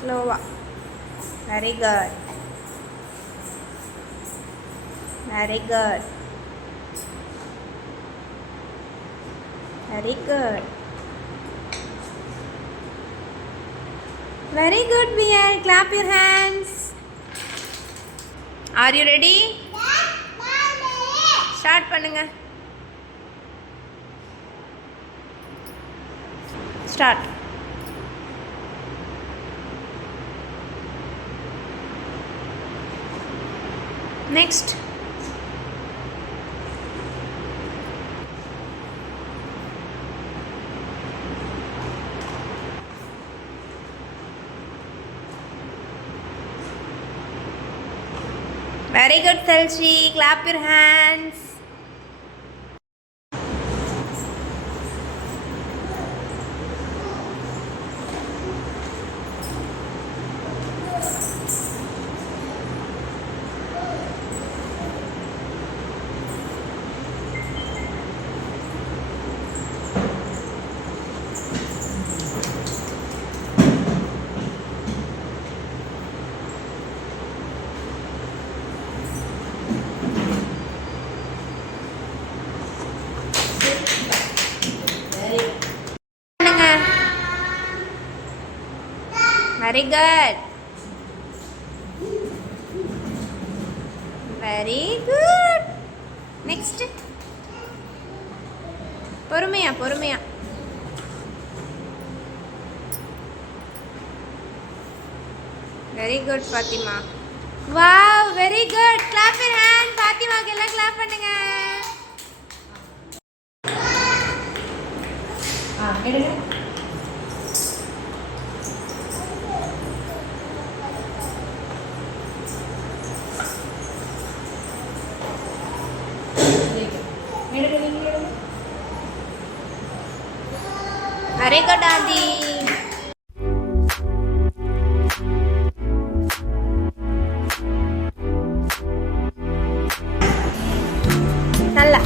Slow. Very good. Very good. Very good. Very good, BL. Clap your hands. Are you ready? Start பண்ணுங்க. Start. Next. Very good, Selchi. Clap your hands. Very good. Very good. Next. பொறுமையா. Very good, Fatima. Wow, very good. Clap your hand. Fatima க்கு எல்லாம் clap பண்ணுங்க. எடுங்க. Very good, Adi. Nalla.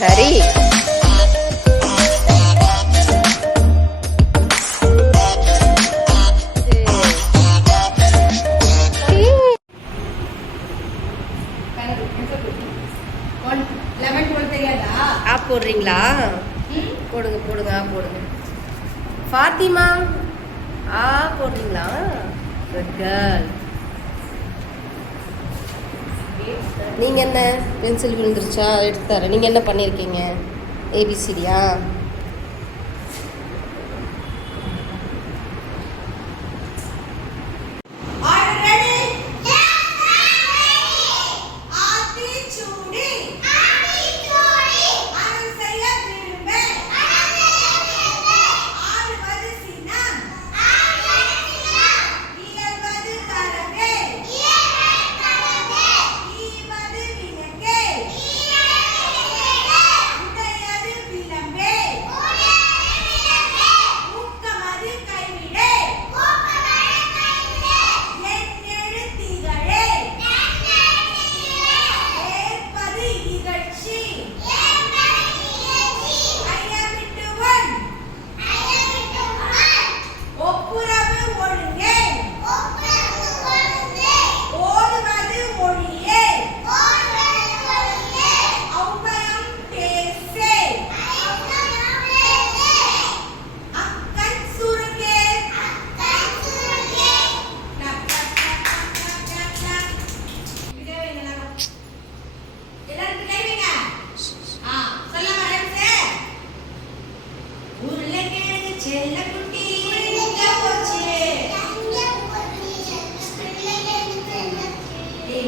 Hari. ஆப் போடுறீங்களா? போடுங்க. ஃபாத்திமா ஆ போடுறீங்களா? Good girl. நீங்கள் என்ன பென்சில் விழுந்துருச்சா? எடுத்து தரேன். நீங்கள் என்ன பண்ணியிருக்கீங்க? ஏபிசிடியா?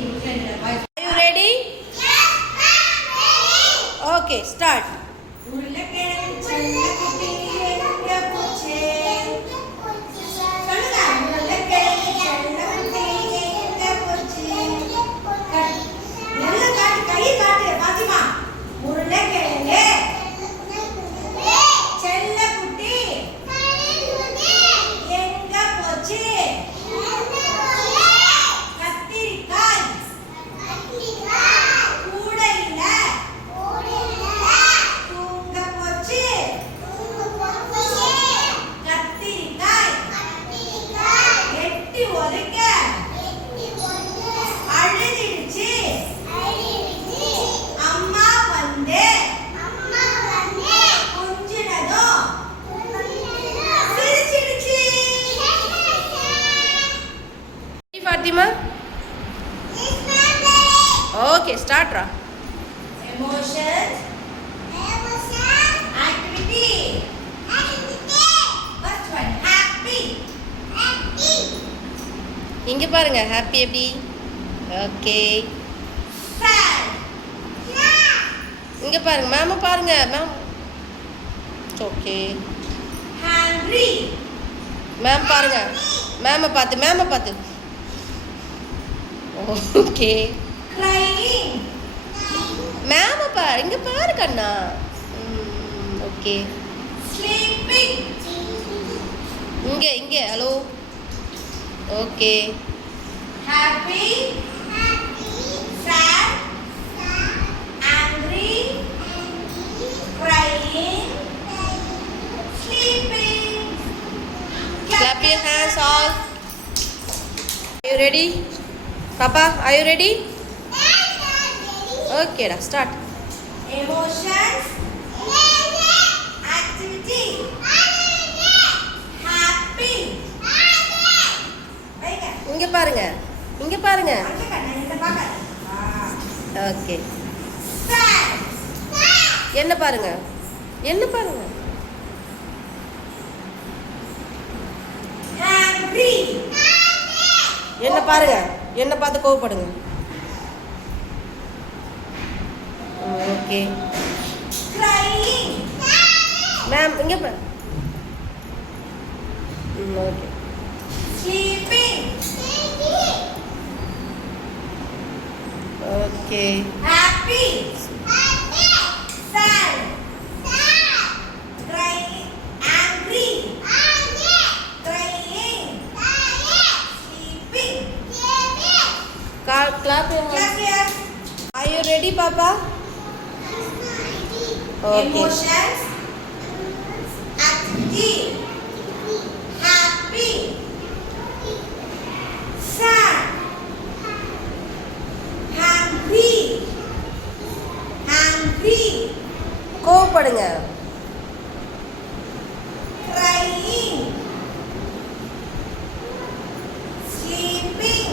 Are you ready? Okay, start. Fatima? Okay, start Ra. Emotions. Activity. First one, happy. இங்க பாருங்க ஹாப்பி எப்படி ஓகே Sad. இங்க பாருங்க மேம பாருங்க மேம் ஓகே Hungry. மேம் பாருங்க மேம பார்த்து ஓகே Crying. மேம பாரு இங்க பாரு கண்ணா ஓகே Sleeping. இங்க hello okay Happy. Sad. Angry. Crying. Sleeping. clap your hands all. Are you ready? Papa, are you ready? Okay, da start. Emotions. Activity. Happy. வைங்க. இங்க பாருங்க அங்க கண்ணா இந்த பாக்க. Okay Sad. என்ன பாருங்க Angry. என்ன பார்த்து கோவப்படுங்க ஓகே Crying. மேம் இங்க பாரு okay Sleeping. Okay Happy. Sad. Crying. Angry. Crying. Sleeping. clap your hands. Clap here. Are you ready Papa? Okay. Emotions. Activity. Happy. Sad. Hungry. கோவப்படுங்க Crying. Sleeping.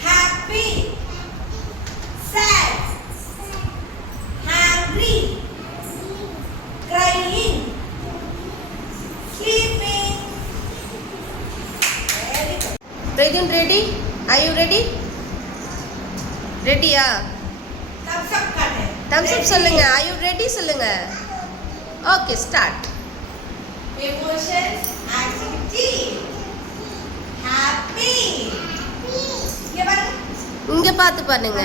Happy. Sad. Hungry. Crying. Sleeping. Very good. Rajun ready? Are you ready? ரெடியா Thumbs up காட்டு. thumbs up சொல்லுங்க are you ready சொல்லுங்க okay start Emotions. Activity. Happy. இங்க பாருங்க. இங்க பார்த்து பண்ணுங்க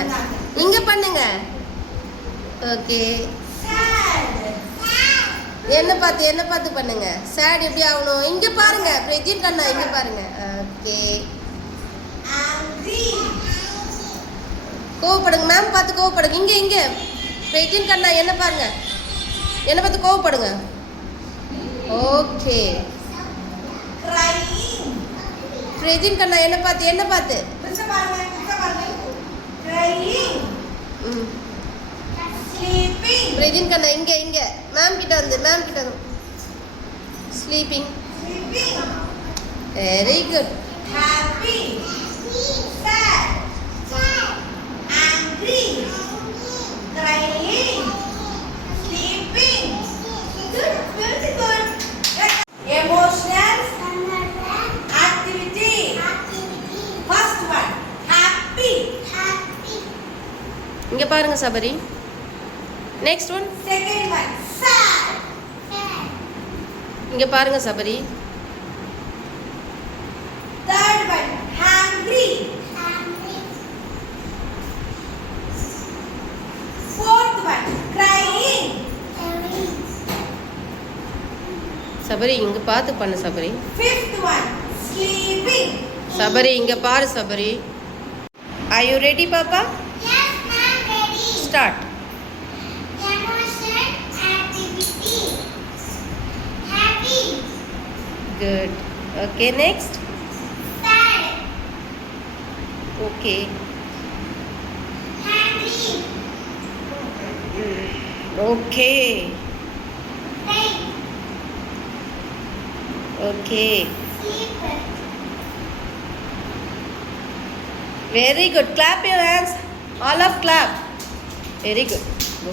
இங்க பண்ணுங்க ஓகே Sad. என்ன பார்த்து பண்ணுங்க சேட் எப்படி ஆகணும் இங்க பாருங்க பிரஜின் கண்ணா இங்க பாருங்க ஓகே Angry. கோவப்படுங்க மேம் பார்த்து கோவப்படுங்க இங்க பிரஜின் கண்ணா என்ன பாருங்க என்ன பார்த்து கோவப்படுங்க ஓகே Crying. பிரஜின் கண்ணா என்ன பார்த்து புதுசா பாருங்க. Crying. ம் Sleeping. பிரஜின் கண்ணா இங்க மேம் கிட்ட வந்து sleeping Sleeping. Very good Happy. Sad. Angry. Crying. Sleeping. Good. Very good. Emotions. Activity. இங்கே பாருங்க Sabari. Next one. Second one. Sad. இங்கே பாருங்க Sabari. Third one. Hungry. Fourth one. Crying. Sabari இங்கே பார்த்து பண்ணு Sabari. Fifth one. Sleeping. Sabari இங்கே பாரு சபரி. Are you ready பாப்பா? Yes, ma'am, ready. Start. Emotion activity. Happy, Good. Okay, next. sad, Okay. hungry, Okay. pain, Okay. sleep. Very good. Clap your hands. All of clap. Very good. Go.